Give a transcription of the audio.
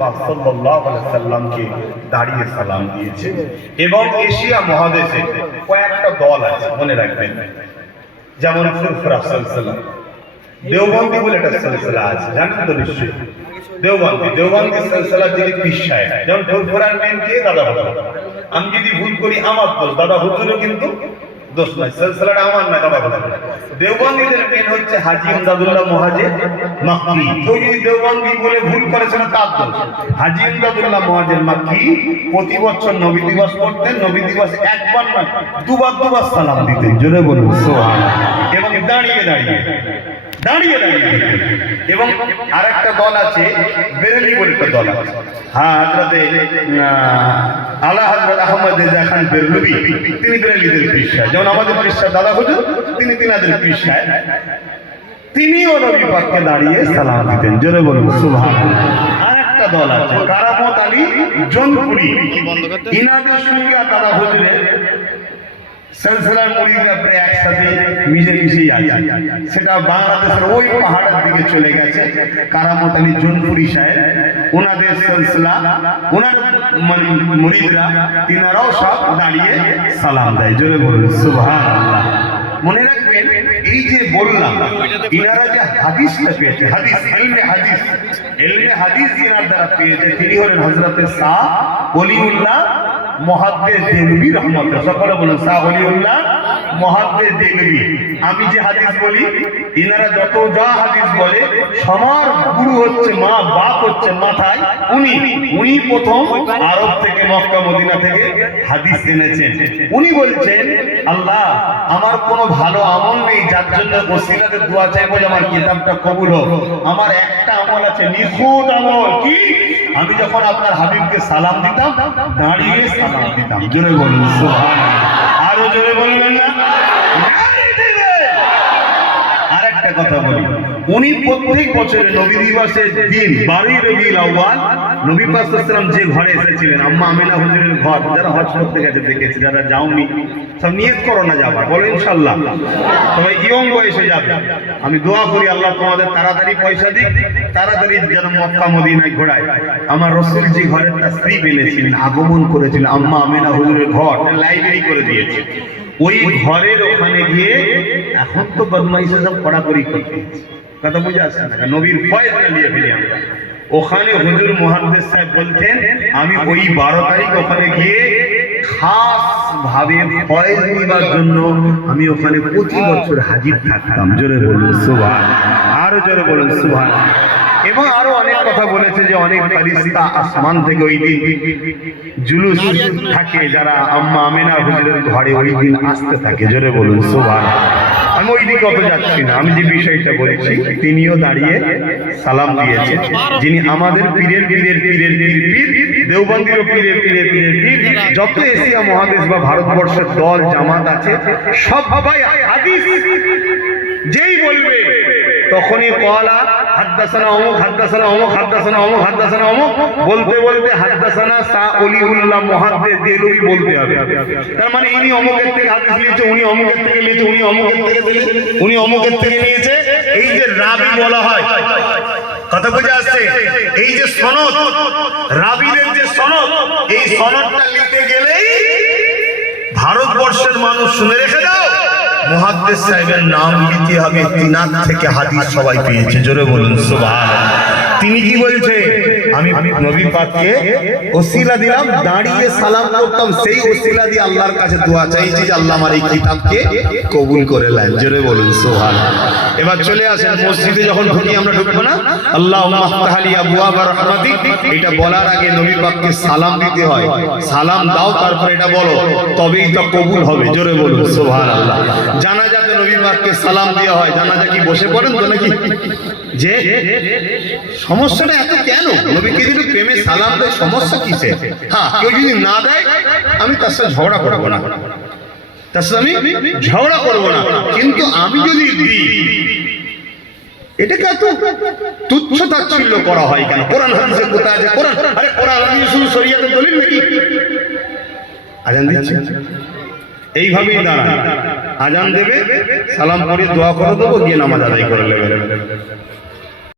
পাক সাল্লাল্লাহু আলাইহি সাল্লামকে দাঁড়িয়ে সালাম দিয়েছে। এবং এশিয়া মহাদেশে কয়েকটা দল আছে, মনে রাখবেন, যেমন ফুরফুরা সিলসিলা, দেওবন্দি বলে একটা সিলসিলা আছে, জানেন তো নিশ্চয়ই। দেওবন্দি সিলসিলা যিনি পীর সাহেব, যেমন ফুরফুরার মেন কে? দাদা হুজুর। আমি যদি ভুল করি আমার দোষ, দাদা হুজুরও কিন্তু দোষ নয়, সিলসিলাটা আমার না, দাদা হুজুর। দেওবন্দিদের মেন হচ্ছে হাজী ইমদাদুল্লাহ মুহাজির মাক্কি। কেউ যদি দেওবন্দি বলে ভুল করেছে না তার দোষ। হাজী ইমদাদুল্লাহ মুহাজির মাক্কি প্রতি বছর নবী দিবস করতেন, নবী দিবস একবার না দুবার সালাম দিতেন, জোরে বলুন সুবহানাল্লাহ। এবং দাঁড়িয়ে দাঁড়িয়ে এবং আরেকটা দল আছে বেরেলি বলে একটা দল আছে, হ্যাঁ, হযরতে আলা হযরত আহমদ রেজা খান বেরলভী, তিনি বেরেলিদের পীর সাহেব। যেমন আমাদের পীর সাহেব দাদা হুজুর, তিনি তিনাদের পীর সাহেব, তিনিও নবী পাককে দাঁড়িয়ে সালাম দিতেন, জোরে বলুন সুবহানাল্লাহ। আরেকটা দল আছে কারামত আলী জোনপুরি, ইনাদের সঙ্গে দাদা হুজুরের সিলসিলার মুরিদরা প্রায় একসাথে মিলেমিশেই আছে। সেটা বাংলাদেশের ওই পাহাড়ের দিকে চলে গেছে। কারামত আলী জোনপুরি সাহেব, ওনাদের সিলসিলা, ওনার মুরিদরা, তিনারাও সব দাঁড়িয়ে সালাম দেয়, জোরে বলুন সুবহানাল্লাহ। মনে রাখবেন, এই যে বললাম ইনারা যে হাদিসটা পেয়েছে, হাদিস ইলমে হাদিস যিনার দ্বারা পেয়েছে, তিনি হলেন হযরতে শাহ ওলিউল্লাহ মুহাদ্দিস দেলভী রাহমাতুল্লাহ। সকলে বলুন শাহ ওলিউল্লাহ মুহাদ্দিস দেলভী। আমি যে হাদিস বলি, ইনারা যত যা হাদিস বলে সবার গুরু হচ্ছে, মা বাপ হচ্ছে মাথায় উনি প্রথম আরব থেকে, মক্কা মদিনা থেকে হাদিস এনেছেন। উনি বলছেন, আল্লাহ আমার কোনো ভালো আমল নেই যার জন্য ওসিলাতে দোয়া চাইবো যে আমার কিতাবটা কবুল হোক। আমার একটা আমল আছে, নিখুঁত আমল। কি? আমি যখন আপনার হাবিবকে সালাম দিতাম, দাঁড়িয়ে সালাম দিতাম, জোরে বলুন সুবহানাল্লাহ। আরো জোরে বলবেন না? আরেকটা কথা বলি, উনি প্রত্যেক বছরে নবী দিবসের দিন 12 রবিউল আউয়াল নবী পাক সাল্লাল্লাহু আলাইহি ওয়াসাল্লাম যে ঘরে এসেছিলেন, আম্মা আমিনা হুজুরের ঘর, যারা হজ করতে গেছে দেখেছি, যারা যাওনি সব নিয়ত করো না যাবার, বলো ইনশাআল্লাহ। তবে ইয়ং বয়সে যাবে। আমি দোয়া করি আল্লাহ তোমাদের তাড়াতাড়ি পয়সা দিক, তাড়াতাড়ি যেন মক্কা মদিনায় ঘোরায়। আমার রাসূল যে ঘরে তাশরীফ এনেছিলেন, আগমন করেছিলেন, আম্মা আমিনা হুজুরের ঘর লাইব্রেরি করে দিয়েছে। ওই ঘরের ওখানে গিয়ে, এখন তো বদমাইশে সব কড়াকড়ি করতে, কথা বুঝে আসছে না, নবীর ফয়েজটা নিয়ে ফেলি আমরা। ওখানে হুজুর মুহাদ্দিস সাহেব বলতেন, আমি ওই 12 তারিখ ওখানে গিয়ে খাস ভাবে ফয়েজ নিবার জন্য আমি ওখানে প্রতি বছর হাজির থাকতাম, জোরে বলুন সুবহানাল্লাহ। আরো জোরে বলুন সুবহানাল্লাহ। এবং আরো অনেক কথা বলেছে যে অনেক ফেরেশতা আসমান থেকে ওই দিন জুলুস থাকে, যারা আম্মা আমিনা হুজুরের ঘরে ওই দিন আসতে থাকে, জোরে বলুন সুবহানাল্লাহ। আমি ওই দিকে অত যাচ্ছি না, আমি যে বিষয়টা বলেছি, তিনিও দাঁড়িয়ে সালাম দিয়েছেন, যিনি আমাদের পীরের পীরের পীরের পীর পীর, দেওবন্দিরও পীরের পীরের পীরের পীর। যত এশিয়া মহাদেশ বা ভারতবর্ষের দল জামাত আছে, সবাই হাদিস যেই বলবে তখনই কলা হাদাসানা অমুক, হাদাসানা অমুক, হাদাসানা অমুক, হাদাসানা অমুক বলতে বলতে হাদাসানা শাহ ওলিউল্লাহ মুহাদ্দিস দেলভী বলতে হবে। তার মানে ইনি অমুকের থেকে হাদিস নিয়েছে, উনি অমুকের থেকে নিয়েছে, উনি অমুকের থেকে নিয়েছে, উনি অমুকের থেকে নিয়েছে। এই যে রাবি বলা হয়, কথা বুঝে আসছে? এই যে সনদ, রাবিদের যে সনদ, এই সনদটা নিতে গেলেই ভারতবর্ষের মানুষ শুনে রেখে দাও, মুহাদ্দিস সাহেবের নাম নিতে হবে, তিনার থেকে হাদিস সবাই পেয়েছে, জোরে বলুন সুবহানাল্লাহ। তিনি কি বলছে? আমি নবী পাককে ওসিলা দিলাম, দাঁড়িয়ে সালাম করতাম, সেই ওসিলা দিয়ে আল্লাহর কাছে দোয়া চাইছি যে আল্লাহ আমার এই কিতাবকে কবুল করে নেন, জোরে বলুন সুবহানাল্লাহ। এবার চলে আসেন মসজিদে, যখন ঢুকি আমরা ঢুকবো না, আল্লাহুম্মা আফতাহ লি আবওয়াবা রাহমাতিক, এটা বলার আগে নবী পাককে সালাম দিতে হয়। সালাম দাও, তারপর এটা বলো, তবেই তা কবুল হবে, জোরে বলুন সুবহানাল্লাহ। জানাজাতে নবী পাককে সালাম দেওয়া হয়, জানাজা কি বসে পড়েন তো নাকি? যে সমস্যাটা এত কেন? নবীকে যদি প্রেমে সালাম দেয়, সমস্যা কিসে? হ্যাঁ, কেউ যদি না দেয়, আমি তার সাথে ঝগড়া করবো না, কিন্তু আমি যদি দিই, এটাকে এত তুচ্ছ তাচ্ছিল্য করা হয় কেন? কোরআন হাদিসে কোথায় আছে? কোরআন, আরে কোরআন হাদিস শুধু শরীয়তের দলিল নাকি? আজান দিচ্ছে, এইভাবেই দাঁড়ান, আজান দেবে, সালাম পড়ে দোয়া করে দেবো, গিয়ে নামাজ আদায় করে নেবে।